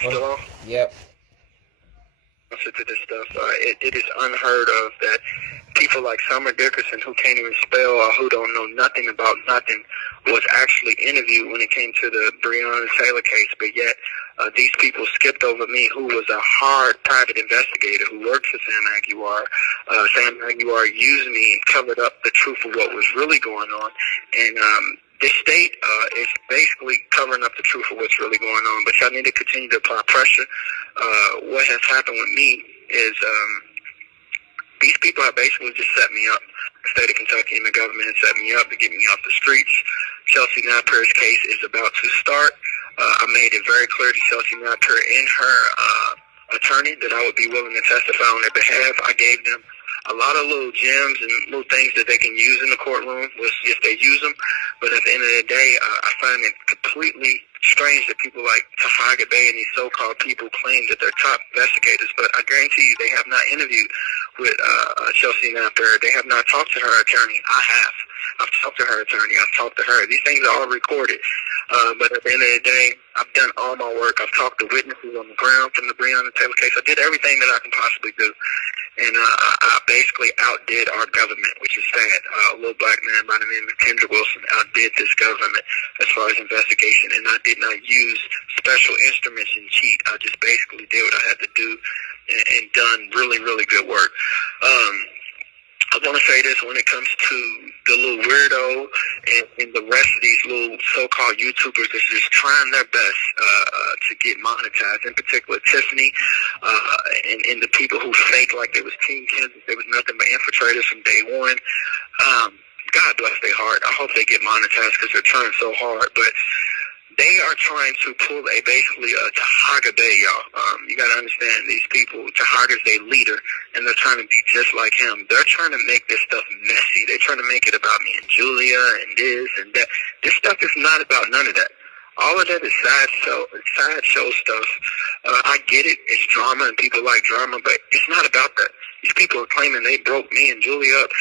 Hello? Yep. Answer to this stuff. It is unheard of that people like Summer Dickerson, who can't even spell or who don't know nothing about nothing, was actually interviewed when it came to the Breonna Taylor case, but yet these people skipped over me, who was a hard private investigator who worked for Sam Aguilar. Sam Aguilar used me and covered up the truth of what was really going on, and this state is basically covering up the truth of what's really going on, but y'all need to continue to apply pressure. What has happened with me is these people have basically just set me up. The state of Kentucky and the government has set me up to get me off the streets. Chelsea Napier's case is about to start. I made it very clear to Chelsea Napier and her attorney that I would be willing to testify on their behalf. I gave them a lot of little gems and little things that they can use in the courtroom. We'll see if they use them. But at the end of the day, I find it completely strange that people like Tahaga Bay and these so-called people claim that they're top investigators. But I guarantee you they have not interviewed with Chelsea Napier. They have not talked to her attorney. I have. I've talked to her attorney. I've talked to her. These things are all recorded. But at the end of the day, I've done all my work. I've talked to witnesses on the ground from the Breonna Taylor case. I did everything that I can possibly do. And I basically outdid our government, which is sad. A little black man by the name of Kendrick outdid this government as far as investigation. And I did not use special instruments and cheat. I just basically did what I had to do and done really, really good work. I want to say this when it comes to the little weirdo and the rest of these little so-called YouTubers that's just trying their best to get monetized, in particular Tiffany and the people who fake like they was Team Kendrick. They was nothing but infiltrators from day one. God bless their heart. I hope they get monetized because they're trying so hard. But they are trying to pull basically a Tahaga Bay, y'all. You got to understand, these people, Tahaga's their leader, and they're trying to be just like him. They're trying to make this stuff messy. They're trying to make it about me and Julia and this and that. This stuff is not about none of that. All of that is sideshow stuff. I get it. It's drama, and people like drama, but it's not about that. These people are claiming they broke me and Julia up.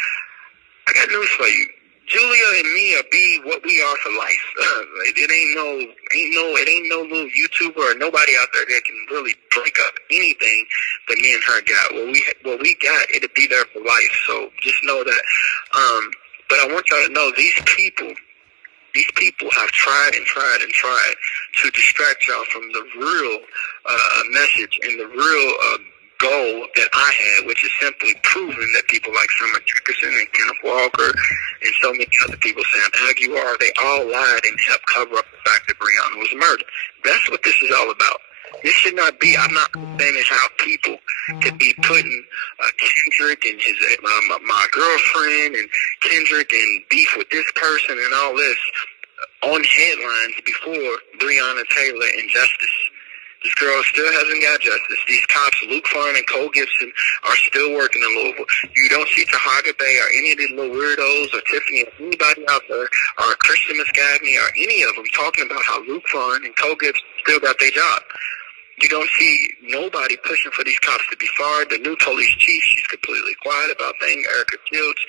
I got news for you. Julia and me are be what we are for life. It ain't no little YouTuber or nobody out there that can really break up anything that me and her got. What we got, it'll be there for life. So just know that. But I want y'all to know these people have tried and tried and tried to distract y'all from the real message and the real goal that I had, which is simply proving that people like Summer Dickerson and Kenneth Walker and so many other people, Sam Aguilar, they all lied and helped cover up the fact that Breonna was murdered. That's what this is all about. This should not be, I'm not understanding how people could be putting Kendrick and his my girlfriend and Kendrick and beef with this person and all this on headlines before Breonna Taylor and justice. This girl still hasn't got justice. These cops, Luke Farn and Cole Gibson, are still working in Louisville. You don't see Tahaga Bay or any of these little weirdos or Tiffany or anybody out there or Christian Muscagni or any of them talking about how Luke Farn and Cole Gibson still got their job. You don't see nobody pushing for these cops to be fired. The new police chief, she's completely quiet about things. Erica Fields.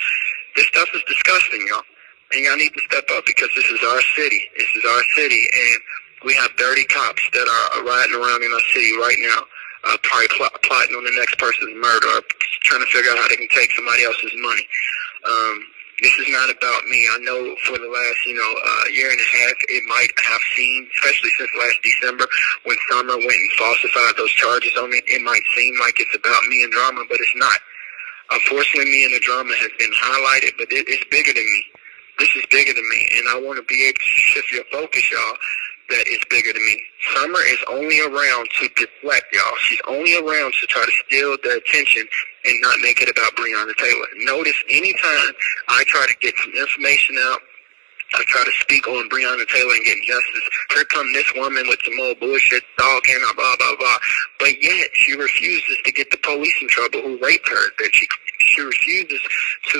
This stuff is disgusting, y'all. And y'all need to step up because this is our city. This is our city, and we have dirty cops that are riding around in our city right now, probably plotting on the next person's murder or trying to figure out how they can take somebody else's money. This is not about me. I know for the last, year and a half, it might have seemed, especially since last December when Summer went and falsified those charges on me, it might seem like it's about me and drama, but it's not. Unfortunately, me and the drama has been highlighted, but it's bigger than me. This is bigger than me, and I want to be able to shift your focus, y'all, that it's bigger than me. Summer is only around to deflect, y'all. She's only around to try to steal the attention and not make it about Breonna Taylor. Notice anytime I try to get some information out, I try to speak on Breonna Taylor and getting justice, here come this woman with some old bullshit, stalking, blah, blah, blah. But yet, she refuses to get the police in trouble who raped her. That she refuses to,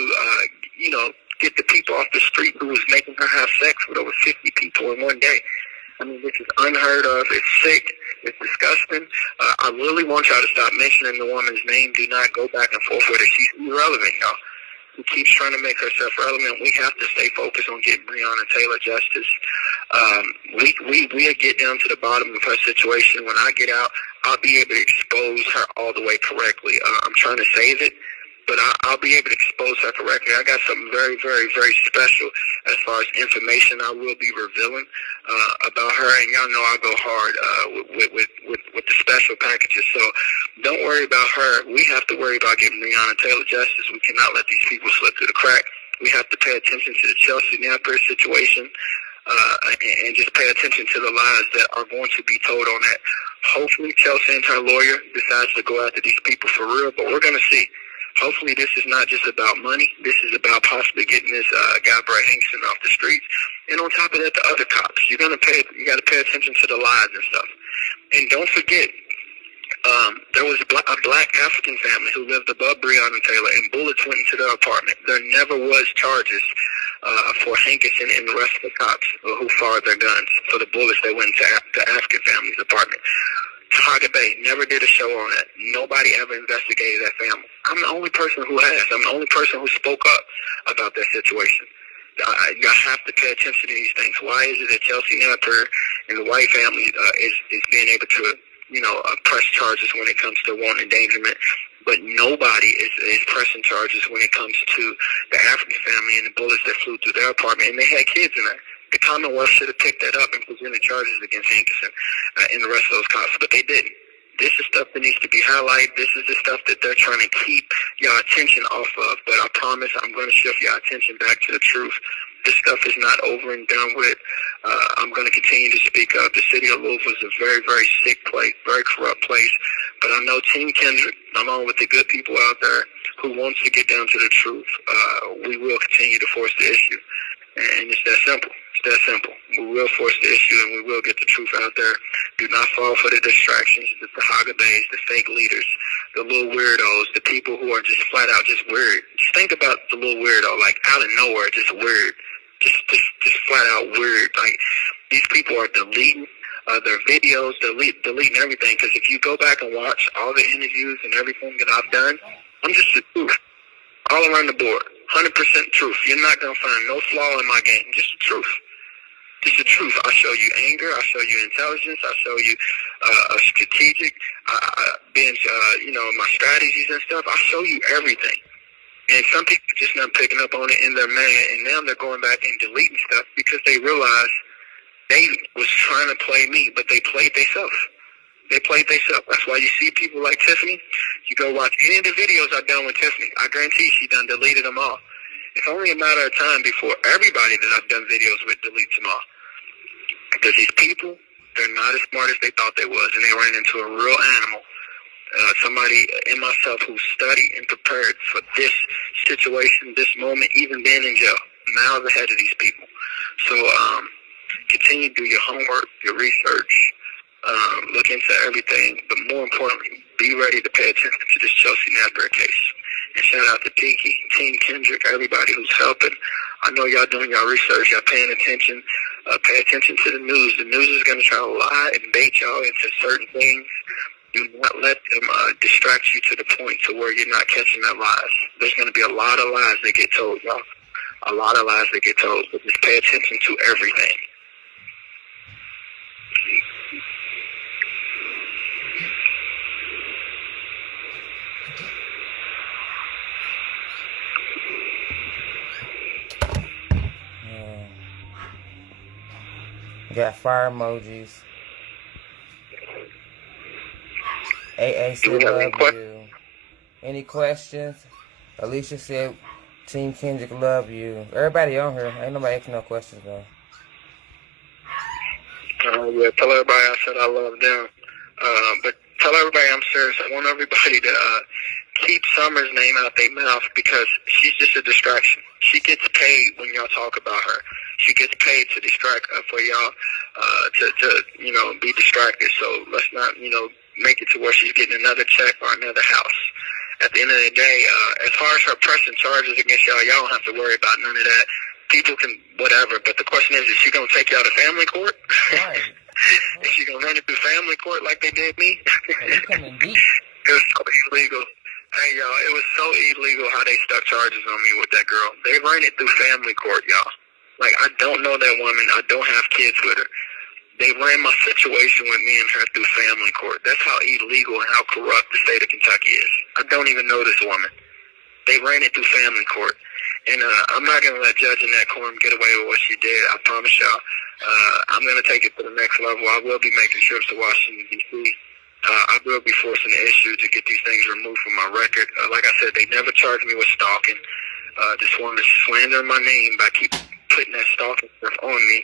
get the people off the street who was making her have sex with over 50 people in one day. I mean, this is unheard of. It's sick. It's disgusting. I really want y'all to stop mentioning the woman's name. Do not go back and forth with her. She's irrelevant, y'all. who keeps trying to make herself relevant. We have to stay focused on getting Breonna Taylor justice. We'll get down to the bottom of her situation. When I get out, I'll be able to expose her all the way correctly. I'm trying to save it, but I'll be able to expose her correctly. I got something very, very, very special as far as information I will be revealing about her, and y'all know I go hard with the special packages. So don't worry about her. We have to worry about getting Breonna Taylor justice. We cannot let these people slip through the crack. We have to pay attention to the Chelsea Napper situation. And just pay attention to the lies that are going to be told on that. Hopefully Chelsea and her lawyer decides to go after these people for real, but we're going to see. Hopefully this is not just about money. This is about possibly getting this guy Brett Hinkson off the streets. And on top of that, the other cops. You got to pay attention to the lies and stuff. And don't forget, there was a black African family who lived above Breonna Taylor, and bullets went into their apartment. There never was charges for Hankinson and the rest of the cops who fired their guns for the bullets that went into the African family's apartment. Tahaga Bay never did a show on that. Nobody ever investigated that family. I'm the only person who has. I'm the only person who spoke up about that situation. You have to pay attention to these things. Why is it that Chelsea Napper and the White family is being able to, press charges when it comes to wanton endangerment, but nobody is pressing charges when it comes to the African family and the bullets that flew through their apartment, and they had kids in there. The Commonwealth should have picked that up and presented charges against Hankinson and the rest of those cops, but they didn't. This is stuff that needs to be highlighted. This is the stuff that they're trying to keep your attention off of, but I promise I'm going to shift your attention back to the truth. This stuff is not over and done with. I'm going to continue to speak up. The city of Louisville is a very, very sick place, very corrupt place. But I know Team Kendrick, along with the good people out there who wants to get down to the truth, we will continue to force the issue. And it's that simple. It's that simple. We will force the issue, and we will get the truth out there. Do not fall for the distractions, the Tahaga Bays, the fake leaders, the little weirdos, the people who are just flat out just weird. Just think about the little weirdo, like out of nowhere, just weird. Just flat out weird. Like, these people are deleting their videos, deleting everything. Because if you go back and watch all the interviews and everything that I've done, I'm just the truth. All around the board. 100% truth. You're not going to find no flaw in my game. Just the truth. Just the truth. I show you anger. I show you intelligence. I show you strategic, my strategies and stuff. I show you everything. And some people just not picking up on it and they're mad. And now they're going back and deleting stuff because they realize they was trying to play me, but they played themselves. They played themselves. That's why you see people like Tiffany. You go watch any of the videos I've done with Tiffany. I guarantee she done deleted them all. It's only a matter of time before everybody that I've done videos with deletes them all. Because these people, they're not as smart as they thought they was, and they ran into a real animal. Somebody in myself who studied and prepared for this situation, this moment, even being in jail, miles ahead of these people. So continue to do your homework, your research, look into everything, but more importantly, be ready to pay attention to this Chelsea Napper case. And shout out to Pinky, Team Kendrick, everybody who's helping. I know y'all doing y'all research, y'all paying attention. Pay attention to the news. The news is going to try to lie and bait y'all into certain things. Do not let them distract you to the point to where you're not catching their lies. There's going to be a lot of lies that get told, y'all. A lot of lies that get told. But just pay attention to everything. Got fire emojis. AA said love you. Any questions? Alicia said Team Kendrick love you. Everybody on here. Ain't nobody asking no questions though. Yeah, tell everybody I said I love them. But tell everybody I'm serious. I want everybody to keep Summer's name out their mouth because she's just a distraction. She gets paid when y'all talk about her. She gets paid to distract for y'all to be distracted. So let's not, make it to where she's getting another check or another house. At the end of the day, as far as her pressing charges against y'all don't have to worry about none of that. People can whatever, but the question is she going to take y'all to family court? Right. Is she going to run it through family court like they did me? You coming deep. It's so illegal. Hey, y'all, it was so illegal how they stuck charges on me with that girl. They ran it through family court, y'all. Like, I don't know that woman. I don't have kids with her. They ran my situation with me and her through family court. That's how illegal and how corrupt the state of Kentucky is. I don't even know this woman. They ran it through family court. And I'm not going to let Judge in that quorum get away with what she did. I promise y'all. I'm going to take it to the next level. I will be making trips to Washington, D.C. I will be forcing the issue to get these things removed from my record. Like I said, they never charged me with stalking. This woman slandering my name by keep putting that stalking stuff on me.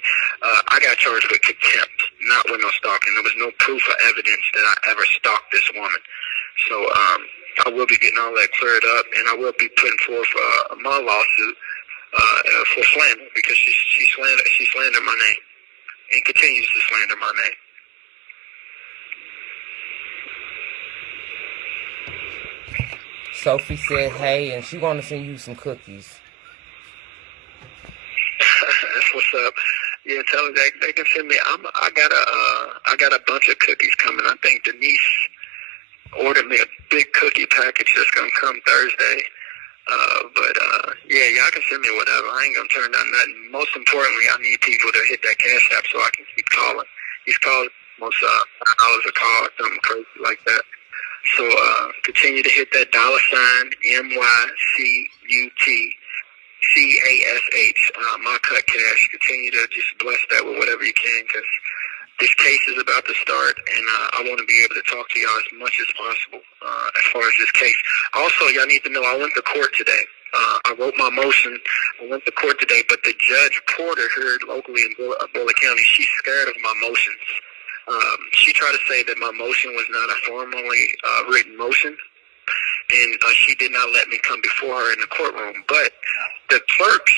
I got charged with contempt, not with no stalking. There was no proof or evidence that I ever stalked this woman. So I will be getting all that cleared up, and I will be putting forth my lawsuit for slander because she slandered my name and continues to slander my name. Sophie said, hey, and she want to send you some cookies. That's what's up. Yeah, tell them they can send me. I got a bunch of cookies coming. I think Denise ordered me a big cookie package that's gonna come Thursday. Yeah, y'all can send me whatever. I ain't gonna turn down nothing. Most importantly, I need people to hit that cash app so I can keep calling. These calls almost $5 a call or something crazy like that. So continue to hit that $MyCutCash, my cut cash. Continue to just bless that with whatever you can, because this case is about to start, and I want to be able to talk to y'all as much as possible as far as this case. Also, y'all need to know I went to court today. I wrote my motion. I went to court today, but the Judge Porter here locally in Bullitt County, she's scared of my motions. She tried to say that my motion was not a formally written motion, and she did not let me come before her in the courtroom. But the clerks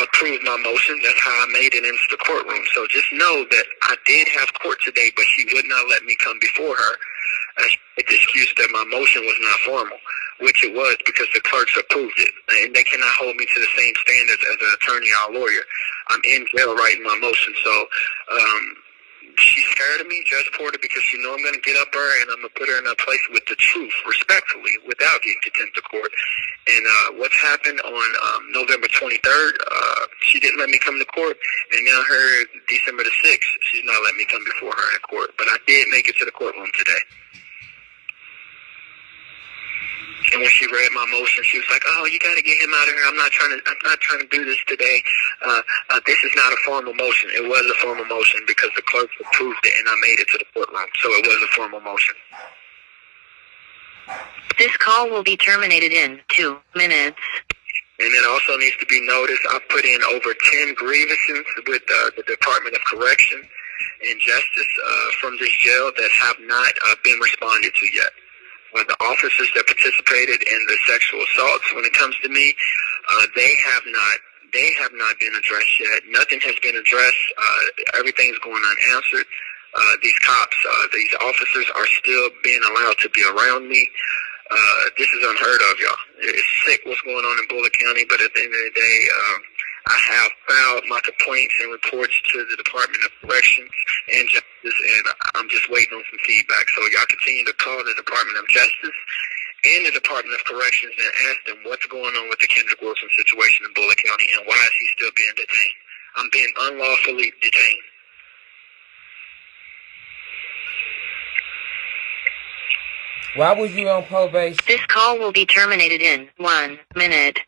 approved my motion. That's how I made it into the courtroom. So just know that I did have court today, but she would not let me come before her. She made the excuse that my motion was not formal, which it was because the clerks approved it. And they cannot hold me to the same standards as an attorney or a lawyer. I'm in jail writing my motion. So she's scared of me, Judge Porter, because she know I'm going to get up her and I'm going to put her in a place with the truth, respectfully, without getting contempt of court. And what's happened on November 23rd, she didn't let me come to court, and now her December the 6th, she's not letting me come before her in court. But I did make it to the courtroom today. And when she read my motion, she was like, "Oh, you got to get him out of here. I'm not trying to do this today. This is not a formal motion." It was a formal motion because the clerk approved it, and I made it to the courtroom, so it was a formal motion. This call will be terminated in 2 minutes. And it also needs to be noticed, I put in over 10 grievances with the Department of Correction and Justice from this jail that have not been responded to yet. The officers that participated in the sexual assaults, when it comes to me, they have not been addressed yet. Nothing has been addressed. Everything's going unanswered. These cops, these officers are still being allowed to be around me. This is unheard of, y'all. It's sick what's going on in Bullitt County, but at the end of the day, I have filed my complaints and reports to the Department of Corrections and Justice, and I'm just waiting on some feedback. So y'all continue to call the Department of Justice and the Department of Corrections and ask them what's going on with the Kendrick Wilson situation in Bullitt County and why is he still being detained. I'm being unlawfully detained. Why was you on probation? This call will be terminated in 1 minute.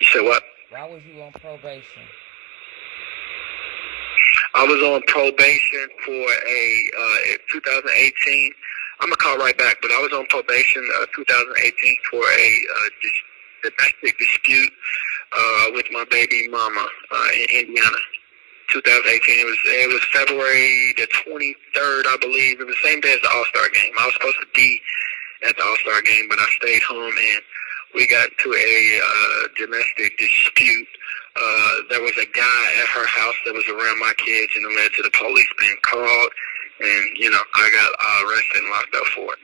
You said what? Why was you on probation? I was on probation for a 2018. I'm going to call right back, but I was on probation 2018 for a domestic dispute with my baby mama in Indiana. 2018. It was February the 23rd, I believe. It was the same day as the All-Star game. I was supposed to be at the All-Star game, but I stayed home, and we got to a domestic dispute. There was a guy at her house that was around my kids, and it led to the police being called, and, I got arrested and locked up for it.